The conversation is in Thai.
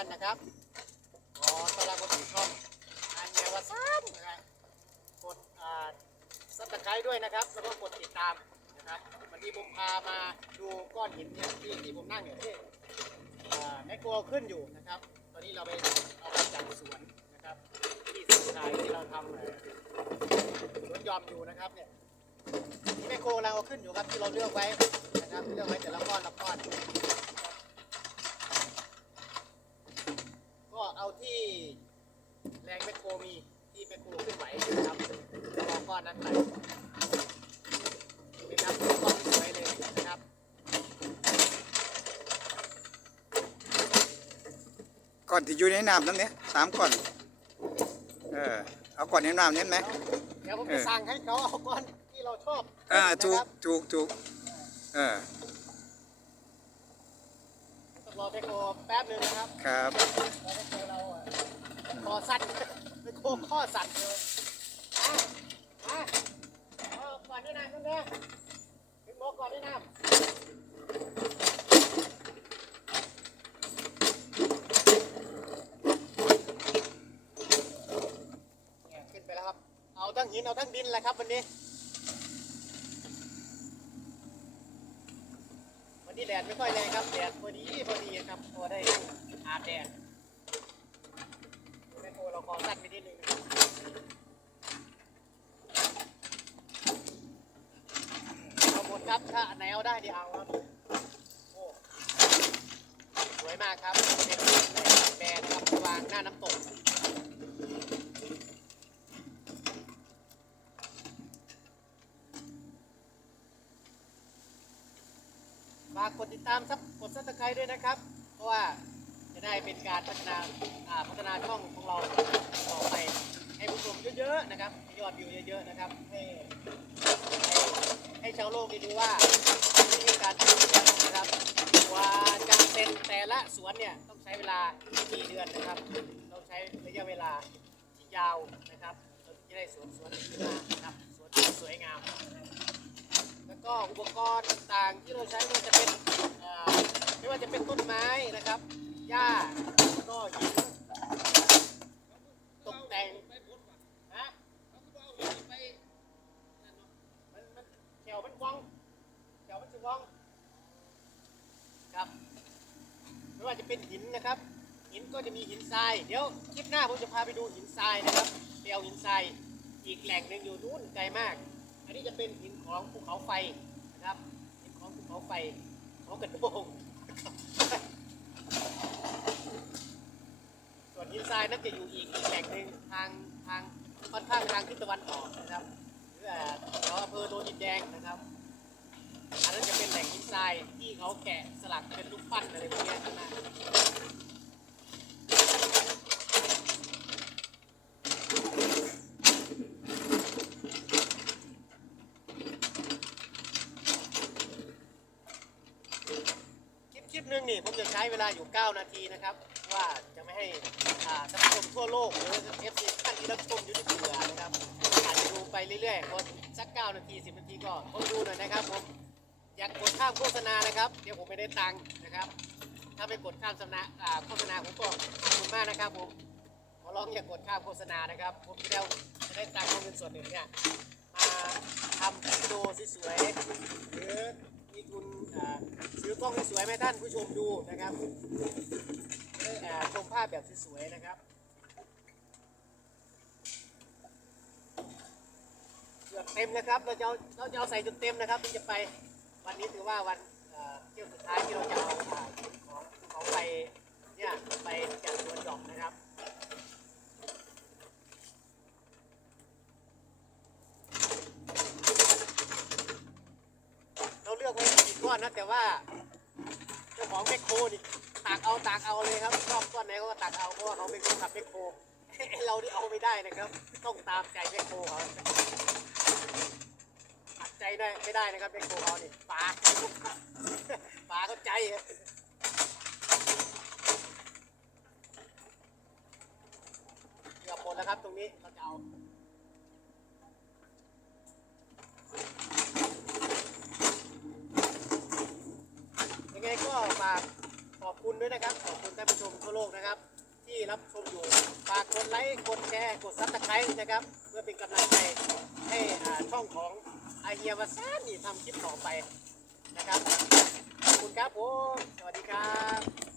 ท่านนะครับขอต้อนรับเข้าสู่ช่องอันเยาวสานนะครับกดอ่าซับสไครต์ด้วยนะครับ แล้วก็กดติดตามนะครับ วันนี้ผมพามาดูก้อนหินเนี่ยที่ที่ผมนั่งอยู่ที่อ่าแมคโครขึ้นอยู่นะครับ ตอนนี้เราไปเอาไปจากสวนนะครับ ที่สวนชายที่เราทำเอ่อสวนยอมอยู่นะครับเนี่ยที่แมคโครเราเอาขึ้นอยู่ครับที่เราเลือกไว้นะครับเลือกไว้แต่ละก้อนละก้อนก็เอาที่แรงแมคโครมีที่แมคโครขึ้นไหวนะครับ แล้วเอาก้อนนั้นไปเป็นน้ำก้อนที่สวยเลยนะครับก่อนที่อยู่ในน้ำนั่นเนี่ยสามก่อน เออ เอาก่อนในน้ำเน้นไหมเดี๋ยวผมเอจะอสั่งให้เขาเอาก้อนที่เราชอบอ่าถูนะกครับถูกถูกเออต้องรอแมคโครแป๊บหนึงนะครับ ครับรอแมคโครเราอะคอสั่นแมคโครข้อสั่นเลยอะมาเอาก่อนด้วยนะคุณแม่ถึงหมอก่อ นด้วยนะเนี่ยขึ้นไปแล้วครับ เอาทั้งหินเอาทั้งดินแหละครับวันนี้ วันนี้แดดไม่ค่อยแรงครับแดดพอดีพอดีครับพอได้นั่งอาบแดดแม่โคเราคอสั้นไปนิดนึงนะครับเอาหมด ครับถ้าอันไหนเอาได้เดี๋ยวเอาครับโอ้สวยมากครับเป็นแบรนด์ครับวางหน้าน้ำตกฝากกดติดตามซับกดซับสไครต์ด้วยนะครับ เพราะว่าจะได้เป็นการพัฒนาอ่าพัฒนาช่องของเราต่อไป ให้ผู้ชมเยอะๆนะครับให้ยอดวิวเยอะๆนะครับให้ให้ชาวโลกได้ดูว่าวิธีการทำนะครับกว่าจะเซ็นแต่ละสวนเนี่ยต้องใช้เวลากี่เดือนนะครับต้องใช้ระยะเวลาที่ยาวนะครับเราจะได้สวนสวนที่มานะครับสวนที่สวยงาม แล้วก็อุปกรณ์ต่างๆที่เราใช้ไม่ว่าจะเป็นไม่ว่าจะเป็นต้นไม้นะครับหญ้าแล้วก็หินตกแต่งฮะมันมันแถวมันว่องแถวมันจะว่องครับ ไม่ ว่าจะเป็นหินนะครับ หินก็จะมีหินทราย เดี๋ยวคลิปหน้าผมจะพาไปดูหินทรายนะครับไปเอาหินทรายอีกแหล่งหนึ่งอยู่นู้นไกลมาก อันนี้จะเป็นหินของภูเขาไฟนะครับ หินของภูเขาไฟเขากระโดงส่วนหินทรายนั้นจะอยู่อีกอีกแหล่งหนึ่งทางทางค่อนข้างทางทิศตะวันออกนะครับหรือแถวอำเภอโนนดินแดงนะครับ อันนั้นจะเป็นแหล่งหินทรายที่เขาแกะสลักเป็นรูปปั้นอะไรพวกเนี้ยนมาคลิปคลิปหนึงนี่ผมจะใช้เวลาอยู่ 9 นาทีนะครับ ว่าจะไม่ให้อ่าท่านผู้ชมทั่วโลกหรือเอฟซีท่านที่รับชมอยู่ที่เบื่อนะครับอาจจะดูไปเรื่อยๆพอสัก 9 นาที 10 นาทีก็ทนดูหน่อยนะครับผม อยากกดข้ามโฆษณานะครับ เดี๋ยวผมไม่ได้ตังค์นะครับ ถ้าไม่กดข้ามโฆษณาอ่าโฆษณาผมก็ขอบคุณมากนะครับผมขอร้องอย่ากกดข้ามโฆษณานะครับ ผมจะได้จะได้ตังค์เอาเงินส่วนหนึ่งเนี่ยมาทำวิดีโอสวยๆหรือมีทุนอ่าซื้อกล้องสวยๆให้ท่านผู้ชมดูนะครับได้อ่าชมภาพแบบสวยๆนะครับ เกือบเต็มนะครับ เราจะเอาเราจะเอาใส่จนเต็มนะครับที่จะไป วันนี้ถือว่าวันเอ่อเที่ยวสุดท้ายที่เราจะเอาอ่าของของไปเนี่ยไปจากสวนหย่อมนะครับ เราเลือกไว้กี่ก้อนนะแต่ว่าเจ้าของแมคโครนี่ตากเอาตากเอาเลยครับชอบก้อนไหนเขาก็ตากเอาเพราะว่าเขาเป็นคนขับแมคโคร เราที่เอาไม่ได้นะครับ ต้องตามใจแมคโครเขาขัดใจ ได้ไม่ได้นะครับเป็นโคเขานี่ปลาปลาเข้าใจครับเกือบหมดแล้วครับตรงนี้เราจะเอายังไงก็ฝากขอบคุณด้วยนะครับ ขอบคุณท่านผู้ชมทั่วโลกนะครับ ที่รับชมอยู่ฝากกดไลค์กดแชร์กดซับสไครต์นะครับ เพื่อเป็นกำลังใจให้ช่องของ ไอเฮียมาแซนนี่ทำคลิปต่อไปนะครับขอบคุณครับผมสวัสดีครับ